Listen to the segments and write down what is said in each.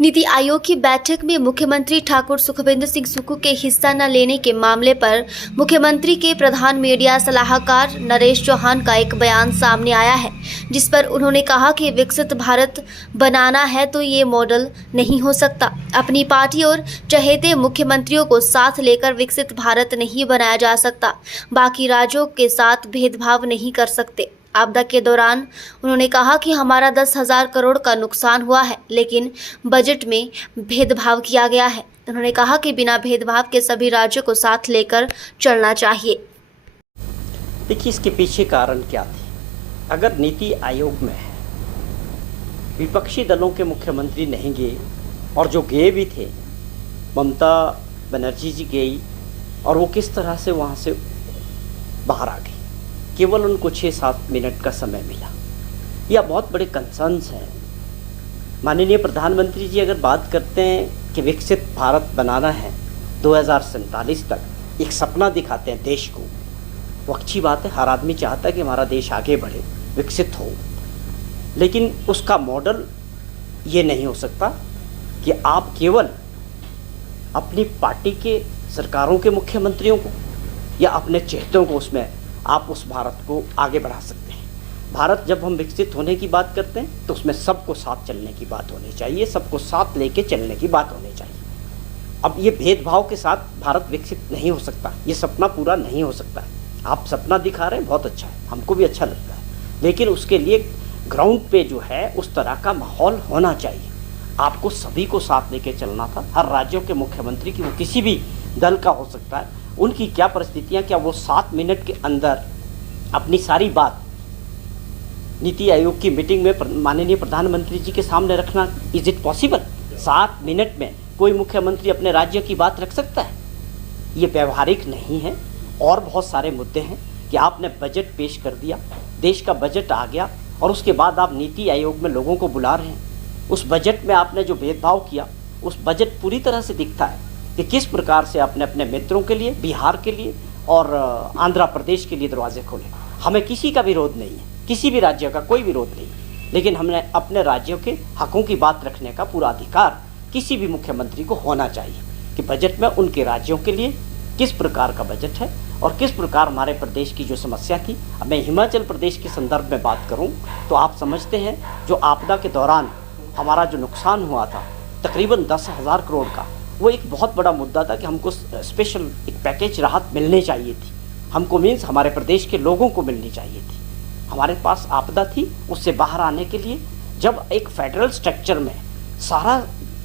नीति आयोग की बैठक में मुख्यमंत्री ठाकुर सुखविंदर सिंह सुक्खू के हिस्सा न लेने के मामले पर मुख्यमंत्री के प्रधान मीडिया सलाहकार नरेश चौहान का एक बयान सामने आया है, जिस पर उन्होंने कहा कि विकसित भारत बनाना है तो ये मॉडल नहीं हो सकता। अपनी पार्टी और चहेते मुख्यमंत्रियों को साथ लेकर विकसित भारत नहीं बनाया जा सकता। बाकी राज्यों के साथ भेदभाव नहीं कर सकते। आपदा के दौरान उन्होंने कहा कि हमारा 10,000 करोड़ का नुकसान हुआ है, लेकिन बजट में भेदभाव किया गया है। उन्होंने कहा कि बिना भेदभाव के सभी राज्यों को साथ लेकर चलना चाहिए। देखिए, इसके पीछे कारण क्या थे। अगर नीति आयोग में विपक्षी दलों के मुख्यमंत्री नहीं गए, और जो गए भी थे, ममता बनर्जी जी गई, और वो किस तरह से वहाँ से बाहर आ गई, केवल उनको 6-7 मिनट का समय मिला। यह बहुत बड़े कंसर्न्स हैं। माननीय प्रधानमंत्री जी अगर बात करते हैं कि विकसित भारत बनाना है 2047 तक, एक सपना दिखाते हैं देश को, वो अच्छी बात है। हर आदमी चाहता है कि हमारा देश आगे बढ़े, विकसित हो, लेकिन उसका मॉडल ये नहीं हो सकता कि आप केवल अपनी पार्टी के सरकारों के मुख्यमंत्रियों को या अपने चहेतों को उसमें आप उस भारत को आगे बढ़ा सकते हैं। भारत जब हम विकसित होने की बात करते हैं तो उसमें सबको साथ चलने की बात होनी चाहिए, सबको साथ लेके चलने की बात होनी चाहिए। अब ये भेदभाव के साथ भारत विकसित नहीं हो सकता, ये सपना पूरा नहीं हो सकता है। आप सपना दिखा रहे हैं, बहुत अच्छा है, हमको भी अच्छा लगता है, लेकिन उसके लिए ग्राउंड पे जो है उस तरह का माहौल होना चाहिए। आपको सभी को साथ लेके चलना था। हर राज्यों के मुख्यमंत्री की, वो किसी भी दल का हो सकता है, उनकी क्या परिस्थितियां, क्या वो 7 मिनट के अंदर अपनी सारी बात नीति आयोग की मीटिंग में माननीय प्रधानमंत्री जी के सामने रखना, इज इट पॉसिबल? 7 मिनट में कोई मुख्यमंत्री अपने राज्य की बात रख सकता है? ये व्यवहारिक नहीं है। और बहुत सारे मुद्दे हैं कि आपने बजट पेश कर दिया, देश का बजट आ गया, और उसके बाद आप नीति आयोग में लोगों को बुला रहे हैं। उस बजट में आपने जो भेदभाव किया, उस बजट पूरी तरह से दिखता है कि किस प्रकार से आपने अपने मित्रों के लिए, बिहार के लिए और आंध्र प्रदेश के लिए दरवाजे खोले। हमें किसी का विरोध नहीं है, किसी भी राज्य का कोई विरोध नहीं, लेकिन हमने अपने राज्यों के हकों की बात रखने का पूरा अधिकार किसी भी मुख्यमंत्री को होना चाहिए कि बजट में उनके राज्यों के लिए किस प्रकार का बजट है और किस प्रकार हमारे प्रदेश की जो समस्या थी। अब मैं हिमाचल प्रदेश के संदर्भ में बात करूँ तो आप समझते हैं, जो आपदा के दौरान हमारा जो नुकसान हुआ था तकरीबन 10,000 करोड़ का, वो एक बहुत बड़ा मुद्दा था कि हमको स्पेशल एक पैकेज राहत मिलनी चाहिए थी। हमको मीन्स हमारे प्रदेश के लोगों को मिलनी चाहिए थी। हमारे पास आपदा थी, उससे बाहर आने के लिए जब एक फेडरल स्ट्रक्चर में सारा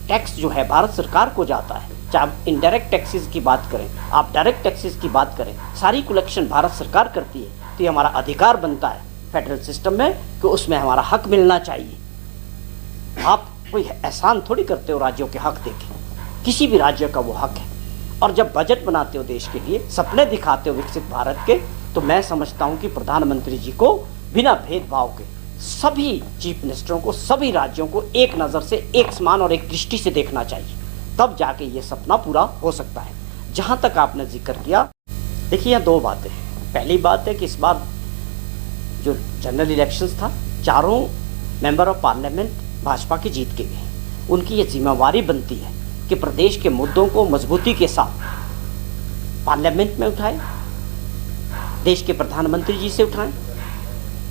टैक्स जो है भारत सरकार को जाता है, चाहे आप इनडायरेक्ट टैक्सेस की बात करें, आप डायरेक्ट टैक्सेस की बात करें, सारी कलेक्शन भारत सरकार करती है, तो ये हमारा अधिकार बनता है फेडरल सिस्टम में कि उसमें हमारा हक मिलना चाहिए। आप कोई एहसान थोड़ी करते हो राज्यों के हक देके, किसी भी राज्य का वो हक है। और जब बजट बनाते हो देश के लिए, सपने दिखाते हो विकसित भारत के, तो मैं समझता हूँ कि प्रधानमंत्री जी को बिना भेदभाव के सभी चीफ मिनिस्टरों को, सभी राज्यों को एक नज़र से, एक समान और एक दृष्टि से देखना चाहिए, तब जाके ये सपना पूरा हो सकता है। जहाँ तक आपने जिक्र किया, देखिए यहाँ 2 बातें हैं। पहली बात है कि इस बार जो जनरल इलेक्शंस था, चारों मेंबर ऑफ पार्लियामेंट भाजपा के जीत के गए। उनकी ये जिम्मेवारी बनती है कि प्रदेश के मुद्दों को मजबूती के साथ पार्लियामेंट में उठाएं, देश के प्रधानमंत्री जी से उठाएं।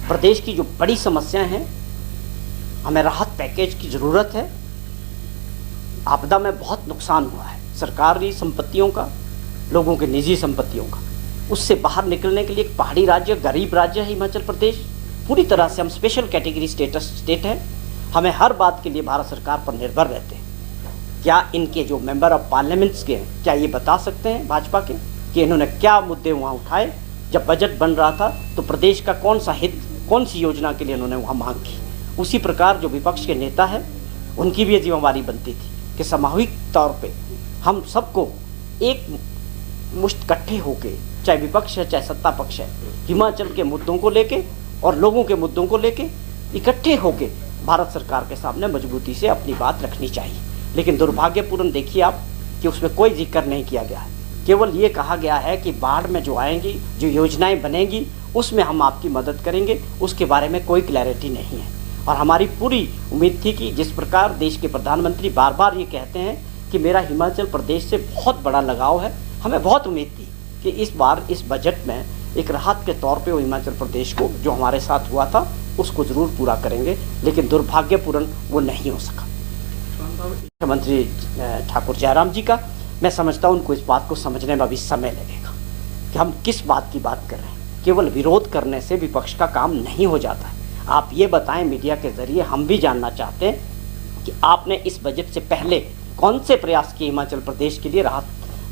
प्रदेश की जो बड़ी समस्याएं हैं, हमें राहत पैकेज की ज़रूरत है। आपदा में बहुत नुकसान हुआ है, सरकारी संपत्तियों का, लोगों के निजी संपत्तियों का। उससे बाहर निकलने के लिए एक पहाड़ी राज्य, गरीब राज्य है हिमाचल प्रदेश, पूरी तरह से हम स्पेशल कैटेगरी स्टेट है। हमें हर बात के लिए भारत सरकार पर निर्भर रहते हैं। क्या इनके जो मेंबर ऑफ पार्लियामेंट्स के हैं, क्या ये बता सकते हैं भाजपा के कि इन्होंने क्या मुद्दे वहाँ उठाए? जब बजट बन रहा था तो प्रदेश का कौन सा हित, कौन सी योजना के लिए उन्होंने वहाँ मांग की? उसी प्रकार जो विपक्ष के नेता है, उनकी भी ये जिम्मेवारी बनती थी कि सामूहिक तौर पे हम सबको एक मुश्त इकट्ठे होके, चाहे विपक्ष है चाहे सत्ता पक्ष है, हिमाचल के मुद्दों को लेके और लोगों के मुद्दों को लेके इकट्ठे होके भारत सरकार के सामने मजबूती से अपनी बात रखनी चाहिए। लेकिन दुर्भाग्यपूर्ण देखिए आप कि उसमें कोई जिक्र नहीं किया गया है। केवल ये कहा गया है कि बाढ़ में जो आएंगी, जो योजनाएं बनेंगी, उसमें हम आपकी मदद करेंगे, उसके बारे में कोई क्लैरिटी नहीं है। और हमारी पूरी उम्मीद थी कि जिस प्रकार देश के प्रधानमंत्री बार बार ये कहते हैं कि मेरा हिमाचल प्रदेश से बहुत बड़ा लगाव है, हमें बहुत उम्मीद थी कि इस बार इस बजट में एक राहत के तौर पे वो हिमाचल प्रदेश को जो हमारे साथ हुआ था उसको ज़रूर पूरा करेंगे, लेकिन दुर्भाग्यपूर्ण वो नहीं हो सका। मुख्यमंत्री ठाकुर जयराम जी का मैं समझता हूँ उनको इस बात को समझने में अभी समय लगेगा कि हम किस बात की बात कर रहे हैं। केवल विरोध करने से विपक्ष का काम नहीं हो जाता है। आप ये बताएं मीडिया के जरिए, हम भी जानना चाहते हैं कि आपने इस बजट से पहले कौन से प्रयास किए हिमाचल प्रदेश के लिए राहत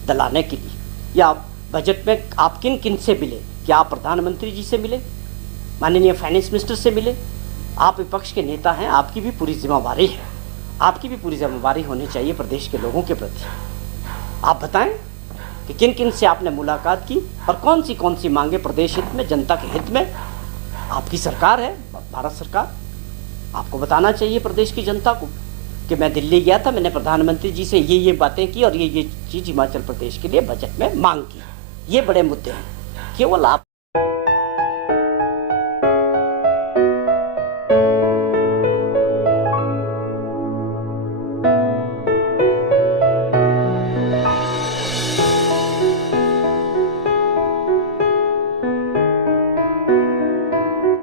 दिलाने के लिए, या बजट में आप किन किन से मिले? क्या आप प्रधानमंत्री जी से मिले, माननीय फाइनेंस मिनिस्टर से मिले? आप विपक्ष के नेता हैं, आपकी भी पूरी जिम्मेवारी है, आपकी भी पूरी जिम्मेवारी होनी चाहिए प्रदेश के लोगों के प्रति। आप बताएं कि किन किन से आपने मुलाकात की और कौन सी मांगे प्रदेश हित में, जनता के हित में। आपकी सरकार है, भारत सरकार, आपको बताना चाहिए प्रदेश की जनता को कि मैं दिल्ली गया था, मैंने प्रधानमंत्री जी से ये बातें की और ये चीज़ हिमाचल प्रदेश के लिए बजट में मांग की। ये बड़े मुद्दे हैं। केवल आप